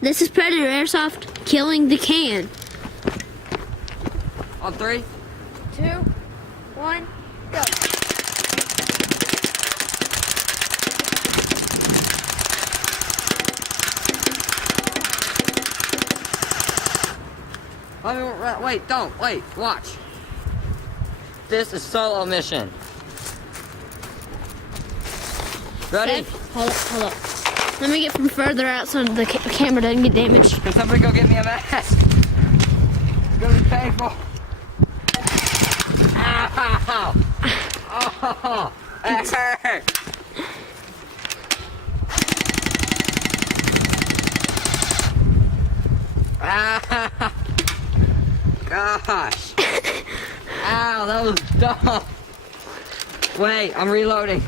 This is Predator Airsoft killing the can. On 3, 2, 1, go. Wait, don't. Wait, watch. This is solo mission. Ready? Okay. Hold up. Let me get from further out so the camera doesn't get damaged. Can somebody go get me a mask? It's gonna be painful. Ow! Oh, that hurt. Ah, gosh. Ow, that was dumb. Wait, I'm reloading.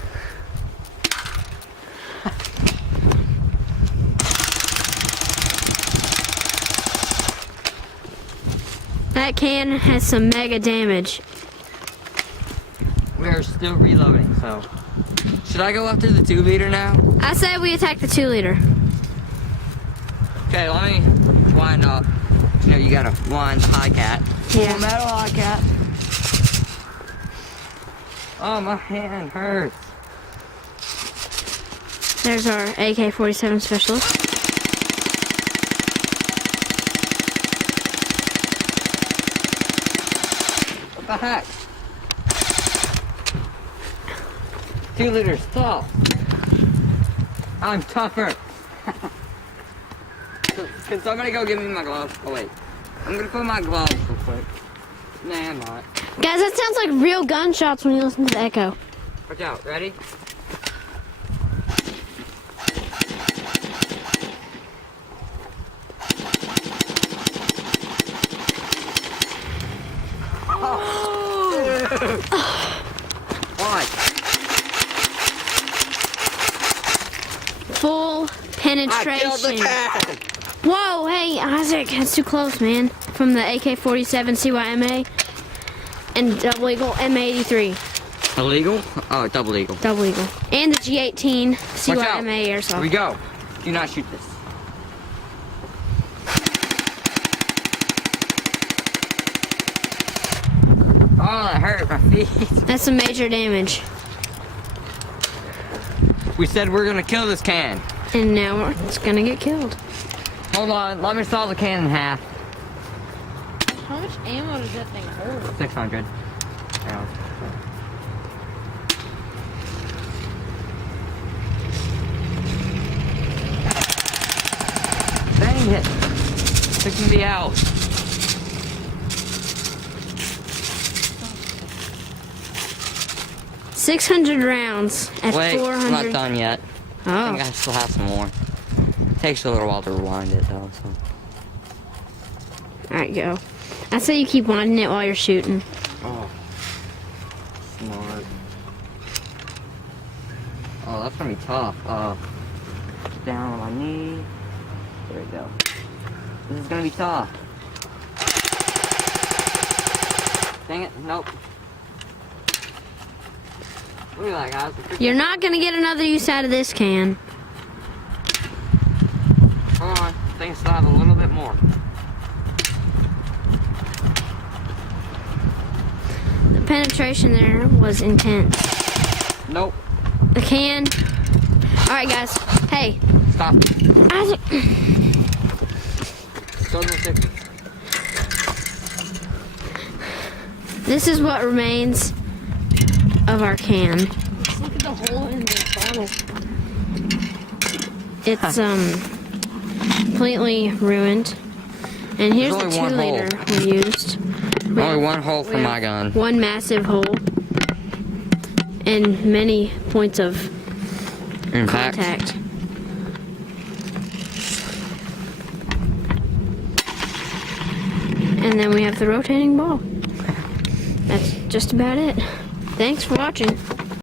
That can has some mega damage. We're still reloading, so. Should I go after the 2-liter now? I say we attack the 2-liter. Okay, let me wind up. You know, you gotta wind high cat. Yeah. Metal high cat. Oh, my hand hurts. There's our AK-47 specialist. What the heck? 2 liters tough. I'm tougher. Can somebody go give me my gloves? Oh wait, I'm gonna put my gloves real quick. Nah, I'm not. Guys, that sounds like real gunshots when you listen to the echo. Watch out, ready? What? Full penetration. I killed the cat. Whoa, hey, Isaac, that's too close, man. From the AK-47 CYMA and double eagle M83. Illegal? Oh, double eagle. Double eagle. And the G18 Watch out. CYMA airsoft. Here we go. Do not shoot this. Oh, that hurt my feet. That's some major damage. We said we're gonna kill this can. And now it's gonna get killed. Hold on, let me saw the can in half. How much ammo does that thing hold? 600. Ow. Dang it. Took me out. $600 rounds at Wait, 400. I'm not done yet. I think I Oh, still have some more. Takes a little while to rewind it though, so. all right, go. I say you keep winding it while you're shooting. Oh. Smart. Oh, that's gonna be tough. Down on my knee. There we go. This is gonna be tough. Dang it, nope. Look at that, guys. You're not gonna get another use out of this can. Hold on, things still have a little bit more. The penetration there was intense. Nope. The can. All right, guys. Hey, Stop. Isaac. Go to the 60. This is what remains of our can. Look at the hole in the bottle. It's completely ruined. And here's the There's only 2-liter we used. We Only have- one hole for we my have gun. One massive hole. And many points of Impact. contact. And then we have the rotating ball. That's just about it. Thanks for watching.